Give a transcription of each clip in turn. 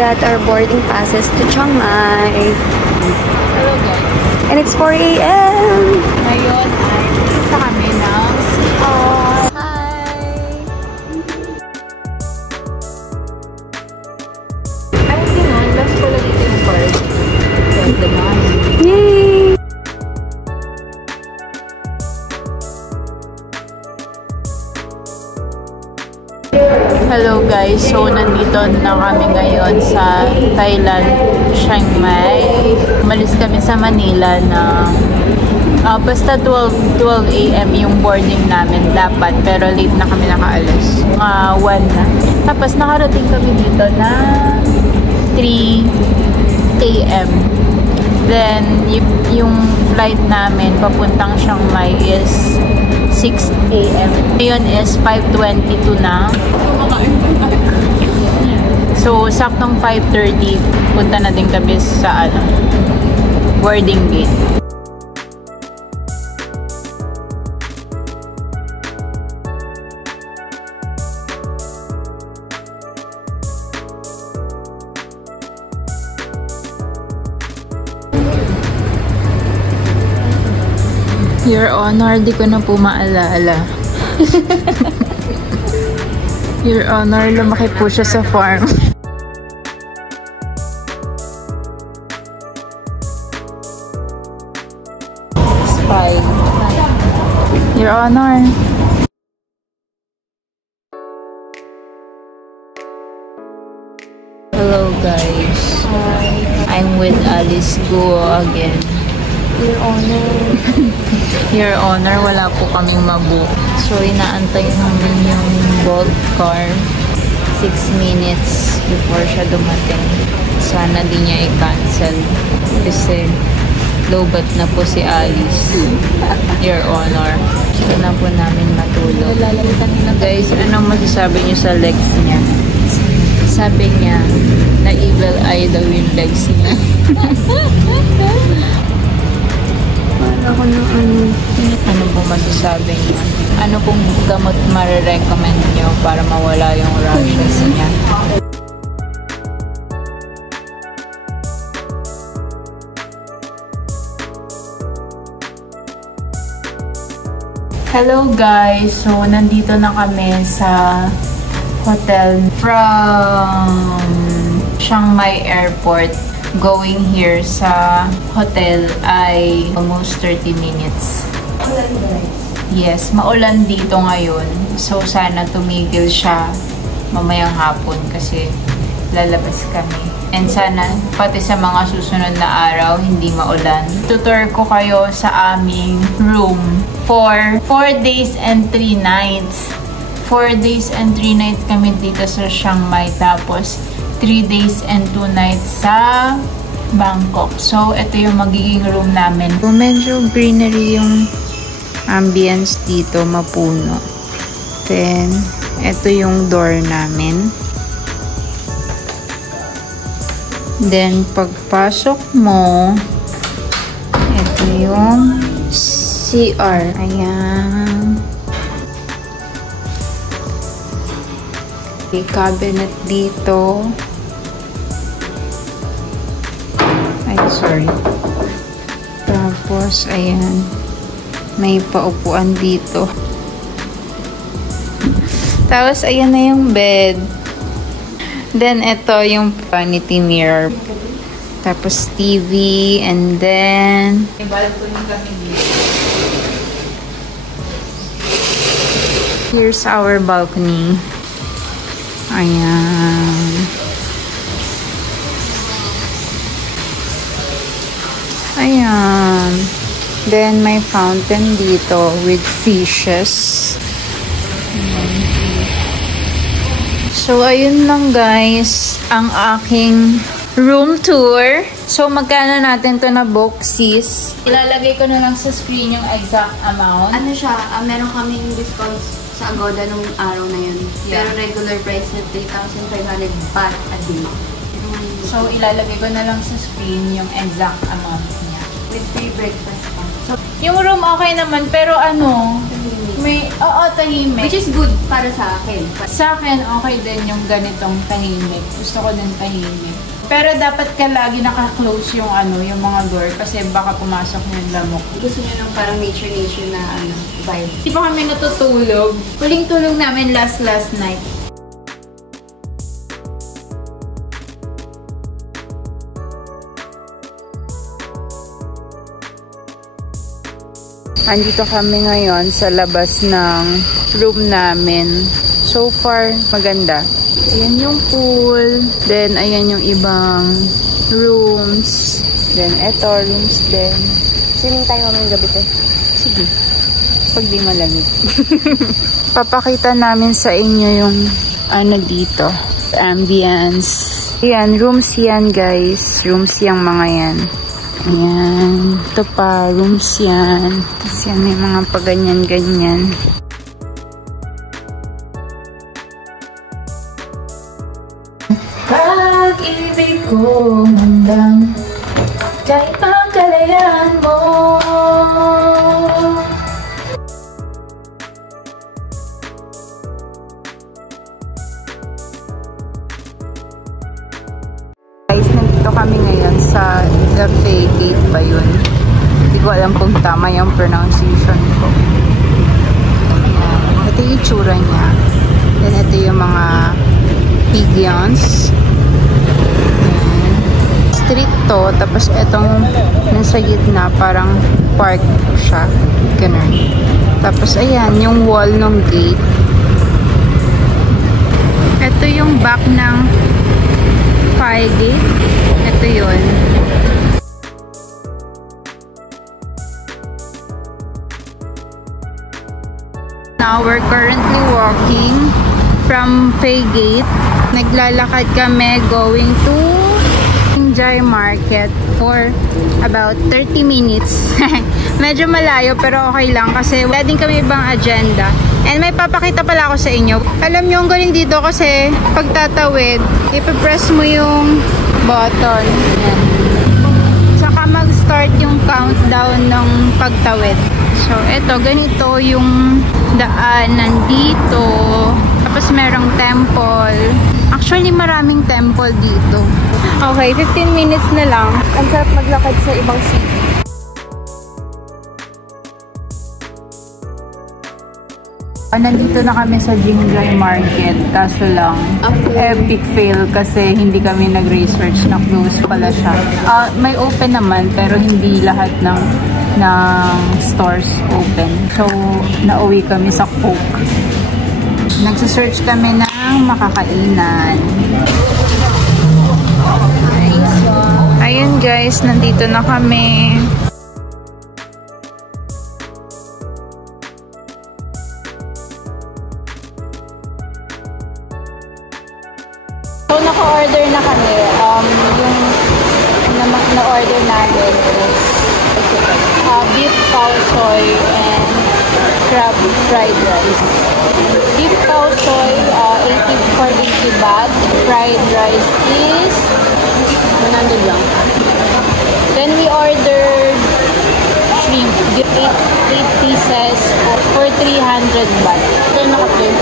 got our boarding passes to Chiang Mai. Hello guys. And it's 4 a.m. Ngayon ay pupunta kami ng CR. Hi! Ay, hindi na. Last ko lang ito yung card. Ganda na. Yay! Hello guys, so nandito na kami ngayon sa Thailand, Chiang Mai. Umalis kami sa Manila na basta 12 a.m. yung boarding namin dapat, pero late na kami nakaalis. 1 na. Tapos nakarating kami dito na 3 a.m. Then yung flight namin papuntang Chiang Mai is 6 a.m. Ngayon is 5:22 na. So, saktong 5:30, punta na din kami sa boarding gate. Your Honor, di ko na po maalala. Your Honor, lumaki po siya sa farm. Spy. Your Honor. Hello guys. I'm with Alice Guo again. Your Honor. Your Honor, wala po kaming mabook. So, inaantay namin yung Bolt car 6 minutes before siya dumating. Sana di niya i-cancel. Kasi lobat na po si Alice. Your Honor. Gusto na po namin matulog. Guys, anong masasabi niyo sa legs niya? Sabi niya na evil eye daw yung legs niya. Ako na Ano po masasabi niyo? Ano pong gamot marirecommend niyo para mawala yung rashes niya? Hello guys! So, nandito na kami sa hotel from Chiang Mai Airport. Going here sa hotel ay almost 30 minutes. Yes, maulan dito ngayon. So, sana tumigil siya mamayang hapon kasi lalabas kami. And sana, pati sa mga susunod na araw, hindi maulan. Tutor ko kayo sa aming room for 4 days and 3 nights. 4 days and 3 nights kami dito sa Chiang Mai. Tapos, 3 days and 2 nights sa Bangkok. So, ito yung magiging room namin. Medyo greenery yung ambience dito, mapuno. Then, ito yung door namin. Then, pagpasok mo, ito yung CR. Ayan. May cabinet dito. Ay, sorry. Tapos, ayan. May paupuan dito. Tapos, ayan na yung bed. Then, ito yung vanity mirror. Tapos, TV. And then, here's our balcony. Ayan. Ayan. Then, may fountain dito with fishes. So, ayun lang guys, ang aking room tour. So, magkano natin to na book, sis? Ilalagay ko na lang sa screen yung exact amount. Ano siya, meron kaming discounts sa Agoda nung araw na yun. Yeah. Pero regular price na 3,500 baht a day. So, ilalagay ko na lang sa screen yung exact amount niya. With free breakfast pa. So, yung room okay naman, pero ano, Oo, tahimik. Which is good para sa akin. Sa akin, okay din yung ganitong tahimik. Gusto ko din tahimik. Pero dapat ka lagi naka-close yung yung mga door kasi baka pumasok yung lamok. Gusto nyo ng parang nature na vibe. Hindi pa kami natutulog. Huling tulog namin last night. Andito kami ngayon sa labas ng room namin. So far, maganda. Ayan yung pool. Then, ayan yung ibang rooms. Then, eto, rooms din. Swimming tayo mamayang gabi to. Sige. Pag di malamig. Papakita namin sa inyo yung dito. Ambience. Ayan, rooms yan guys. Rooms yung mga yan. Ayan. Ito pa, rooms yan. Tapos yan, may mga paganyan-ganyan. Pag-ibig ko mandang kahit pagkalayaan mo. Guys, nandito kami ngayon sa Faye Gate ba yun? Hindi ko alam kung tama yung pronunciation ko. Ayan. Ito yung itsura niya. Then ito yung mga pigeons. Ayan. Street to. Tapos itong nasa gitna parang park siya. Ganun. Tapos ayan, yung wall ng gate. Ito yung back ng Faye Gate. Ito yun. Now, we're currently walking from Faye Gate. Naglalakad kami going to Jinjay Market for about 30 minutes. Medyo malayo pero okay lang kasi wala din kami ibang agenda. And may papakita pala ako sa inyo. Alam nyo, ang galing dito kasi pagtatawid, ipipress mo yung button. Ayan. Saka mag-start yung countdown ng pagtawid. So, eto, ganito yung daan nandito. Tapos merong temple. Actually, maraming temple dito. Okay, 15 minutes na lang. Ang sarap maglakad sa ibang city. Nandito na kami sa Jinjay Market. Kaso lang, epic fail kasi hindi kami nag-research na close pala siya. May open naman pero hindi lahat ng stores open. So, nauwi kami sa Coke. Nagsa-search kami ng makakainan. Ayun guys, nandito na kami. So, naka-order na kami. Yung na-order namin is beef cow soy and crab fried rice. Beef cow soy, 80 baht. Fried rice is 100 lang. Then we ordered shrimp, 8 pieces for 300 baht.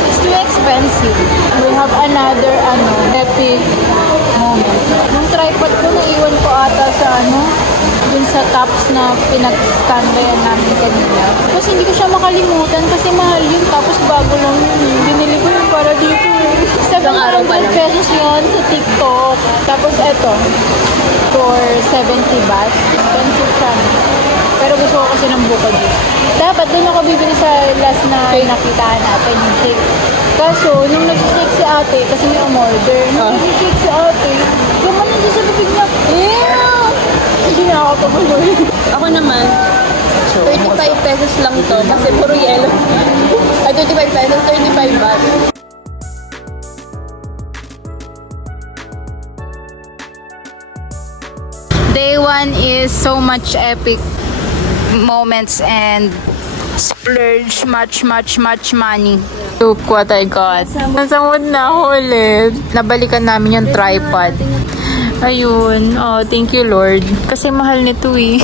It's too expensive. We have another epic moment. Yung tripod ko naiwan ko ata sa dun sa tops na pinag-standbyan namin kanina. Kasi hindi ko siya makalimutan kasi mahal yun. Tapos bago lang yun. Binili ko yun para dito. 700 pesos yun sa TikTok. Tapos eto, for 70 baht. Expensive siya. Pero gusto ko kasi ng buka juice. Dapat doon ako bibili sa last na nakitaan natin yung cake. Kaso, nung nag-shake si ate, kasi may umorder, nung nag-shake si ate, gumawa na sa bibig niya. Hindi na ako pabuloy. Ako naman, 35 pesos lang to kasi puro yellow. Ay, 25 pesos, 35 baht. Day 1 is so much epic moments and splurge much money. Look what I got. Nasa mood na ako ulit. Nabalikan namin yung tripod. Ayun. Oh, thank you Lord. Kasi mahal nito eh.